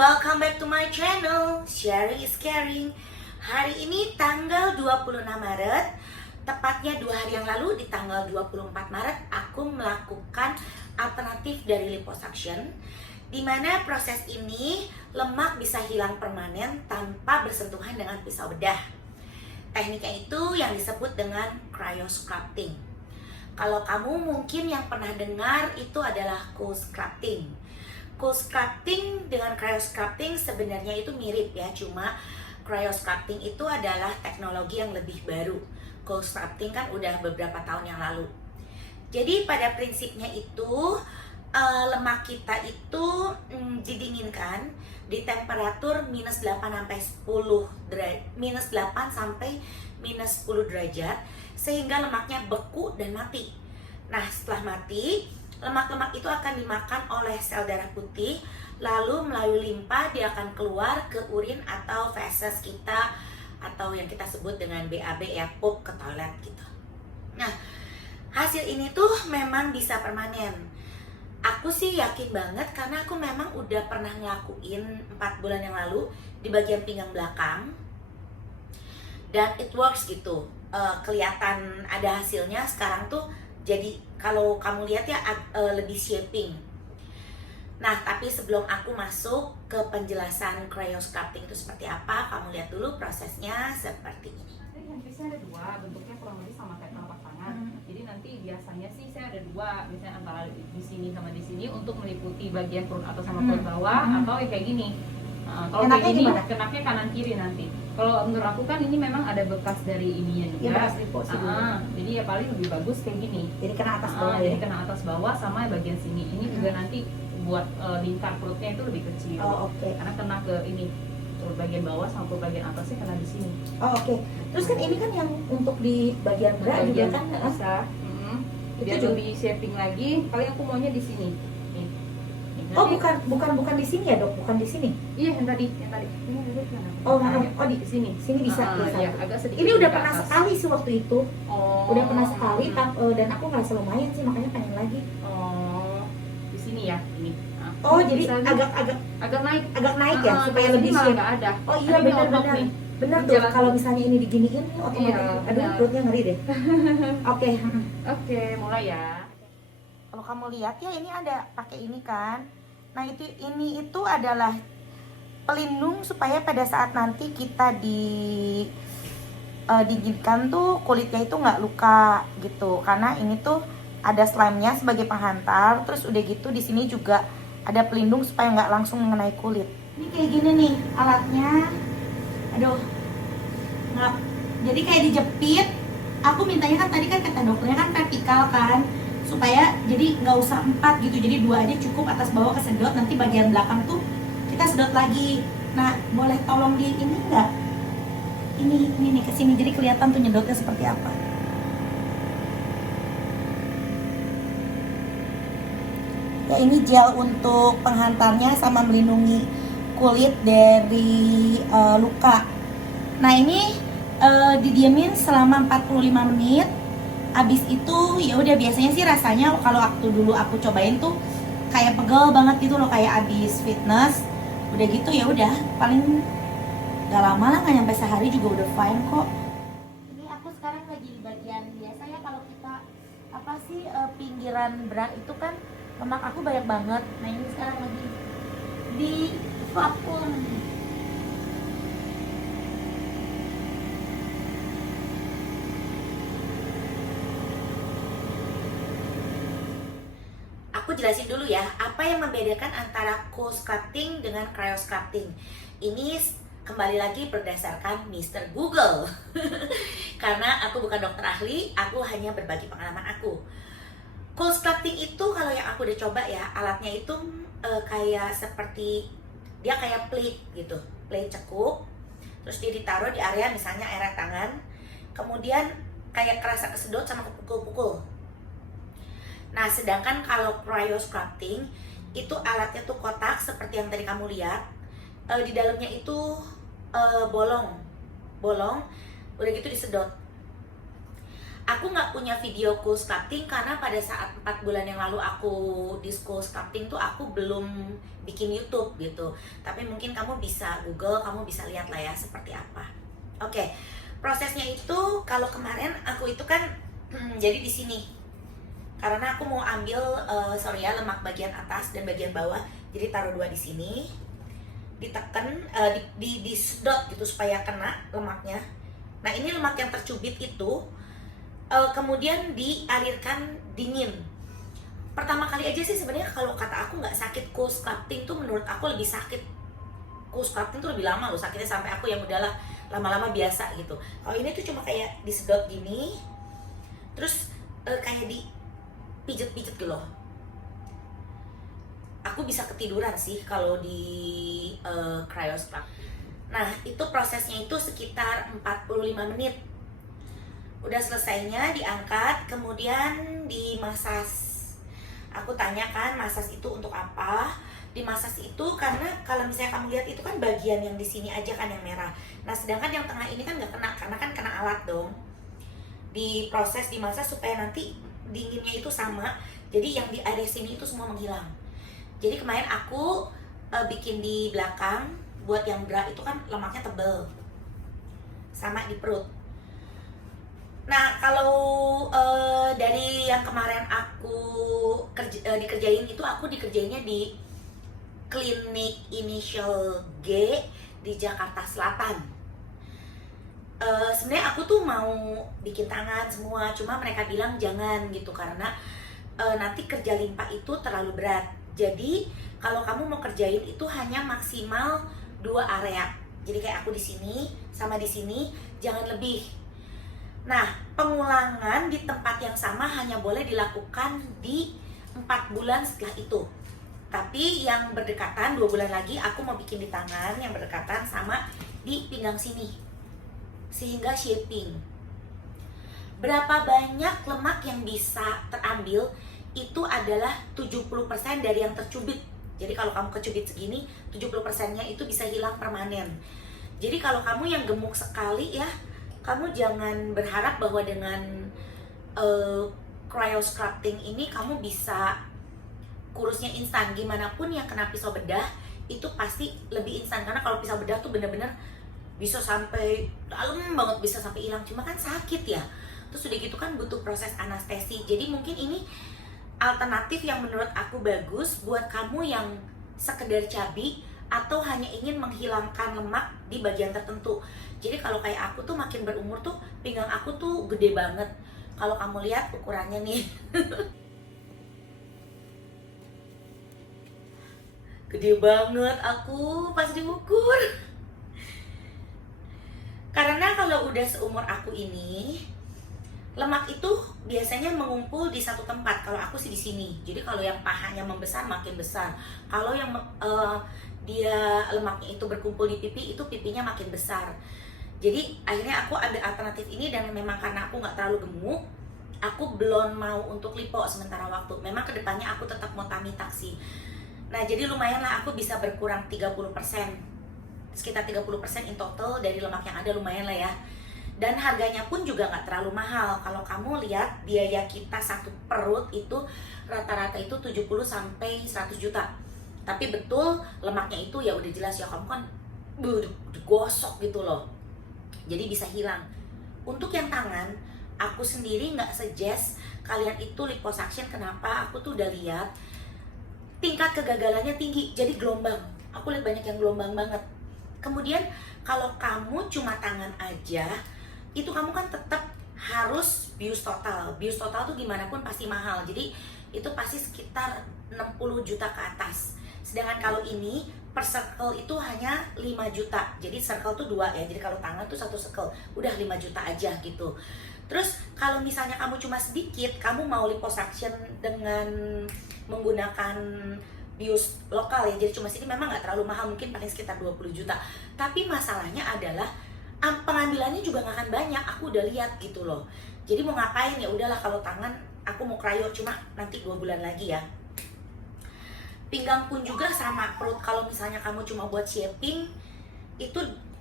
welcome back to my channel, Sharing is Caring. Hari ini tanggal 26 Maret, tepatnya 2 hari yang lalu di tanggal 24 Maret, aku melakukan alternatif dari liposuction, di mana proses ini lemak bisa hilang permanen tanpa bersentuhan dengan pisau bedah. Tekniknya itu yang disebut dengan cryosculpting. Kalau kamu mungkin yang pernah dengar itu adalah cool sculpting. Cool sculpting dengan cryosculpting sebenarnya itu mirip ya, cuma cryosculpting itu adalah teknologi yang lebih baru. Cool sculpting kan udah beberapa tahun yang lalu. Jadi pada prinsipnya itu lemak kita itu didinginkan di temperatur minus 8 sampai 10 derajat sehingga lemaknya beku dan mati. Nah, setelah mati, lemak-lemak itu akan dimakan oleh sel darah putih, lalu melalui limpa dia akan keluar ke urin atau feses kita, atau yang kita sebut dengan BAB ya, poop ke toilet gitu. Nah, hasil ini tuh memang bisa permanen. Aku sih yakin banget karena aku memang udah pernah ngelakuin 4 bulan yang lalu di bagian pinggang belakang, dan it works gitu. Kelihatan ada hasilnya sekarang tuh. Jadi kalau kamu lihat ya lebih shaping. Nah, tapi sebelum aku masuk ke penjelasan cryosculpting itu seperti apa, kamu lihat dulu prosesnya seperti ini. Handpiece-nya ada 2, bentuknya kurang lebih sama kayak telapak tangan. Jadi nanti biasanya sih saya ada 2, misalnya antara di sini sama di sini untuk meliputi bagian perut atas sama perut bawah, atau kayak gini. Kalau kayak gini kenaknya kanan kiri nanti. Kalau menurut aku kan ini memang ada bekas dari ininya juga. Ya, bekas lipo sih dulu. Jadi ya paling lebih bagus kayak gini. Jadi kena atas bawah Jadi ya? kena atas bawah sama bagian sini. Ini juga nanti buat lingkar perutnya itu lebih kecil. Oh, oke. Karena kena ke ini perut bagian bawah sama perut bagian atasnya kena di sini. Oh, oke. Terus kan ini kan yang untuk di bagian bra juga kan? Bisa. Biar Itu juga. lebih shaping lagi, paling aku maunya di sini. Nih. Oh, Nanti- bukan di sini ya, Dok? Bukan di sini. Iya, yang tadi. Ini dulu mana? Oh, di sini. sini bisa. Bisa. Iya, agak sedikit. Ini udah ke pernah atas. sekali sih waktu itu. Oh. Udah pernah sekali dan aku ngerasa lumayan sih, makanya pengen lagi. Oh. Di sini ya, ini. Nah, Oh, ini jadi bisa nih. agak agak naik. ya supaya kalau lebih sini malah shape. nggak ada. Oh iya, Kan ini otot benar-benar. nih. Benar Ini tuh, jalan. kalau misalnya ini diginiin nih otomatis. Iya, Aduh, benar. perutnya ngeri deh. Oke. Oke, mulai ya. Kalau kamu lihat ya, ini ada pakai ini kan. Nah, ini itu adalah pelindung supaya pada saat nanti kita dinginkan tuh kulitnya itu nggak luka gitu. Karena ini tuh ada slime-nya sebagai penghantar. Terus udah gitu di sini juga ada pelindung supaya nggak langsung mengenai kulit. Ini kayak gini nih alatnya. Aduh, nggak. Jadi kayak dijepit. Aku mintanya kan tadi kan kata dokternya kan vertikal kan, supaya jadi nggak usah 4 gitu, jadi 2 aja cukup, atas bawah kesedot, nanti bagian belakang tuh kita sedot lagi. Nah, boleh tolong di ini nggak? Ini nih kesini, jadi kelihatan tuh nyedotnya seperti apa. Ya, ini gel untuk penghantarnya sama melindungi kulit dari luka. Nah, ini didiemin selama 45 menit. Abis itu ya udah, biasanya sih rasanya kalau dulu aku cobain tuh kayak pegel banget gitu loh, kayak abis fitness. Udah gitu ya udah, paling gak lama lah, nggak nyampe sehari juga udah fine kok. Ini aku sekarang lagi di bagian biasa ya, kalau kita apa sih pinggiran bra itu kan lemak aku banyak banget. Nah, ini sekarang lagi di vakum. Aku jelasin dulu ya, apa yang membedakan antara cool sculpting dengan cryosculpting. Ini kembali lagi berdasarkan Mr. Google. Karena aku bukan dokter ahli, aku hanya berbagi pengalaman aku. Cool sculpting itu kalau yang aku udah coba ya, alatnya itu kayak seperti, dia kayak plate gitu, plate cekup. Terus dia ditaruh di area misalnya area tangan, kemudian kayak kerasa kesedot sama kepukul-pukul. Nah, sedangkan kalau cryosculpting itu alatnya tuh kotak seperti yang tadi kamu lihat. Di dalamnya itu bolong, udah gitu disedot. Aku nggak punya video cool sculpting karena pada saat 4 bulan yang lalu aku di school sculpting tuh aku belum bikin YouTube gitu. Tapi mungkin kamu bisa Google, kamu bisa lihat lah ya seperti apa. Oke, prosesnya itu kalau kemarin aku itu kan jadi di sini. Karena aku mau ambil lemak bagian atas dan bagian bawah. Jadi taruh 2 di sini. Ditekan, disedot gitu supaya kena lemaknya. Nah, ini lemak yang tercubit itu kemudian dialirkan dingin. Pertama kali aja sih sebenarnya kalau kata aku nggak sakit, cool sculpting tuh menurut aku lebih sakit. Cool sculpting tuh lebih lama loh sakitnya, sampai aku yang udahlah lama-lama biasa gitu. Kalau ini tuh cuma kayak disedot gini, terus kayak dipijet-pijet gitu loh. Aku bisa ketiduran sih kalau di cryo sculpting. Nah, itu prosesnya itu sekitar 45 menit. Udah selesainya diangkat, kemudian dimasas. Aku tanyakan masas itu untuk apa? Dimasas itu karena kalau misalnya kamu lihat itu kan bagian yang di sini aja kan yang merah. Nah, sedangkan yang tengah ini kan nggak kena, karena kan kena alat dong. Diproses, dimasas supaya nanti dinginnya itu sama. Jadi yang di area sini itu semua menghilang. Jadi kemarin aku bikin di belakang, buat yang bra itu kan lemaknya tebel, sama di perut. Nah, kalau dari yang kemarin aku dikerjain itu, aku dikerjainnya di klinik Initial G di Jakarta Selatan. Sebenarnya aku tuh mau bikin tangan semua, cuma mereka bilang jangan gitu karena nanti kerja limpa itu terlalu berat. Jadi kalau kamu mau kerjain itu hanya maksimal 2 area. Jadi kayak aku di sini sama di sini, jangan lebih. Nah, pengulangan di tempat yang sama hanya boleh dilakukan di 4 bulan setelah itu. Tapi yang berdekatan 2 bulan lagi aku mau bikin di tangan yang berdekatan sama di pinggang sini, sehingga shaping. Berapa banyak lemak yang bisa terambil itu adalah 70% dari yang tercubit. Jadi kalau kamu kecubit segini, 70%-nya itu bisa hilang permanen. Jadi kalau kamu yang gemuk sekali ya, kamu jangan berharap bahwa dengan cryo sculpting ini kamu bisa kurusnya instan. Gimana pun yang kena pisau bedah itu pasti lebih instan, karena kalau pisau bedah tuh bener-bener bisa sampai dalam banget, bisa sampai hilang. Cuma kan sakit ya. Terus udah gitu kan butuh proses anestesi. Jadi mungkin ini alternatif yang menurut aku bagus buat kamu yang sekedar cabi atau hanya ingin menghilangkan lemak di bagian tertentu. Jadi kalau kayak aku tuh makin berumur tuh pinggang aku tuh gede banget. Kalau kamu lihat ukurannya nih. Gede banget aku pas diukur. Karena kalau udah seumur aku ini, lemak itu biasanya mengumpul di satu tempat. Kalau aku sih di sini. Jadi kalau yang pahanya membesar makin besar. Kalau yang dia lemaknya itu berkumpul di pipi, itu pipinya makin besar. Jadi akhirnya aku ambil alternatif ini, dan memang karena aku nggak terlalu gemuk, aku belum mau untuk lipo sementara waktu. Memang kedepannya aku tetap mau tummy tuck sih. Nah, jadi lumayan lah aku bisa berkurang 30%. Sekitar 30% in total dari lemak yang ada, lumayan lah ya. Dan harganya pun juga nggak terlalu mahal. Kalau kamu lihat biaya kita satu perut itu rata-rata itu 70 sampai 100 juta. Tapi betul lemaknya itu ya udah jelas ya, kamu kan gosok gitu loh. Jadi bisa hilang. Untuk yang tangan, aku sendiri nggak suggest kalian itu liposuction. Kenapa? Aku tuh udah lihat tingkat kegagalannya tinggi. Jadi gelombang. Aku lihat banyak yang gelombang banget. Kemudian kalau kamu cuma tangan aja, itu kamu kan tetap harus bius total. Bius total tuh gimana pun pasti mahal. Jadi itu pasti sekitar 60 juta ke atas. Sedangkan kalau ini per circle itu hanya 5 juta. Jadi circle tuh 2 ya. Jadi kalau tangan tuh 1 circle udah 5 juta aja gitu. Terus kalau misalnya kamu cuma sedikit, kamu mau liposuction dengan menggunakan bius lokal ya, jadi cuma sini memang nggak terlalu mahal, mungkin paling sekitar 20 juta. Tapi masalahnya adalah pengambilannya juga nggak akan banyak. Aku udah lihat gitu loh. Jadi mau ngapain ya udahlah, kalau tangan aku mau cryo cuma nanti 2 bulan lagi ya. Pinggang pun juga sama, perut kalau misalnya kamu cuma buat shaping itu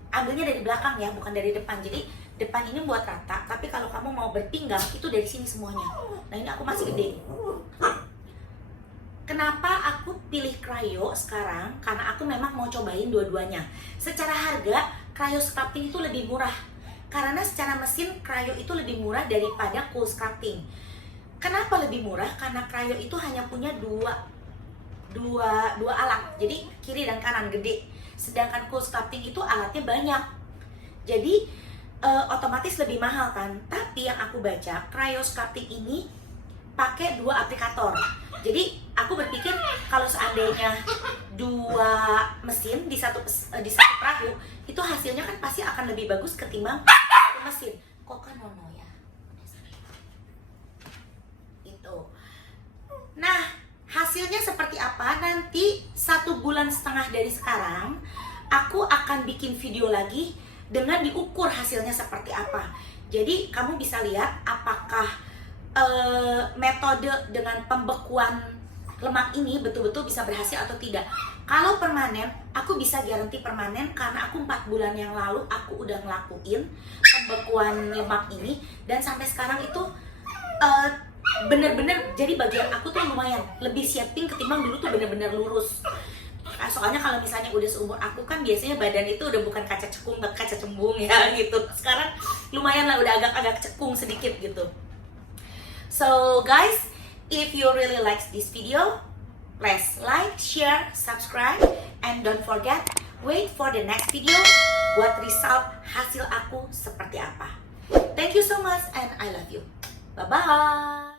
ambilnya dari belakang ya, bukan dari depan. Jadi depan ini buat rata, tapi kalau kamu mau berpinggang itu dari sini semuanya. Nah ini aku masih gede. Kenapa aku pilih cryo sekarang? Karena aku memang mau cobain dua-duanya. Secara harga, cryo sculpting itu lebih murah. Karena secara mesin, cryo itu lebih murah daripada cool sculpting. Kenapa lebih murah? Karena cryo itu hanya punya dua alat. Jadi kiri dan kanan gede. Sedangkan cool sculpting itu alatnya banyak. Jadi otomatis lebih mahal kan. Tapi yang aku baca, cryo sculpting ini pakai 2 aplikator. Jadi aku berpikir kalau seandainya 2 mesin di satu perahu, itu hasilnya kan pasti akan lebih bagus ketimbang 1 mesin. Kok kan nono ya? Itu. Nah, hasilnya seperti apa? Nanti 1,5 bulan dari sekarang, aku akan bikin video lagi dengan diukur hasilnya seperti apa. Jadi kamu bisa lihat apakah metode dengan pembekuan lemak ini betul-betul bisa berhasil atau tidak. Kalau permanen, aku bisa garanti permanen karena aku 4 bulan yang lalu aku udah ngelakuin pembekuan lemak ini dan sampai sekarang itu bener-bener jadi bagian aku tuh lumayan lebih shaping ketimbang dulu tuh bener-bener lurus. Soalnya kalau misalnya udah seumur aku kan biasanya badan itu udah bukan kaca cekung, kaca cembung ya gitu. Sekarang lumayan lah udah agak-agak cekung sedikit gitu. So guys, if you really like this video, please like, share, subscribe, and don't forget, wait for the next video buat result hasil aku seperti apa. Thank you so much and I love you. Bye-bye.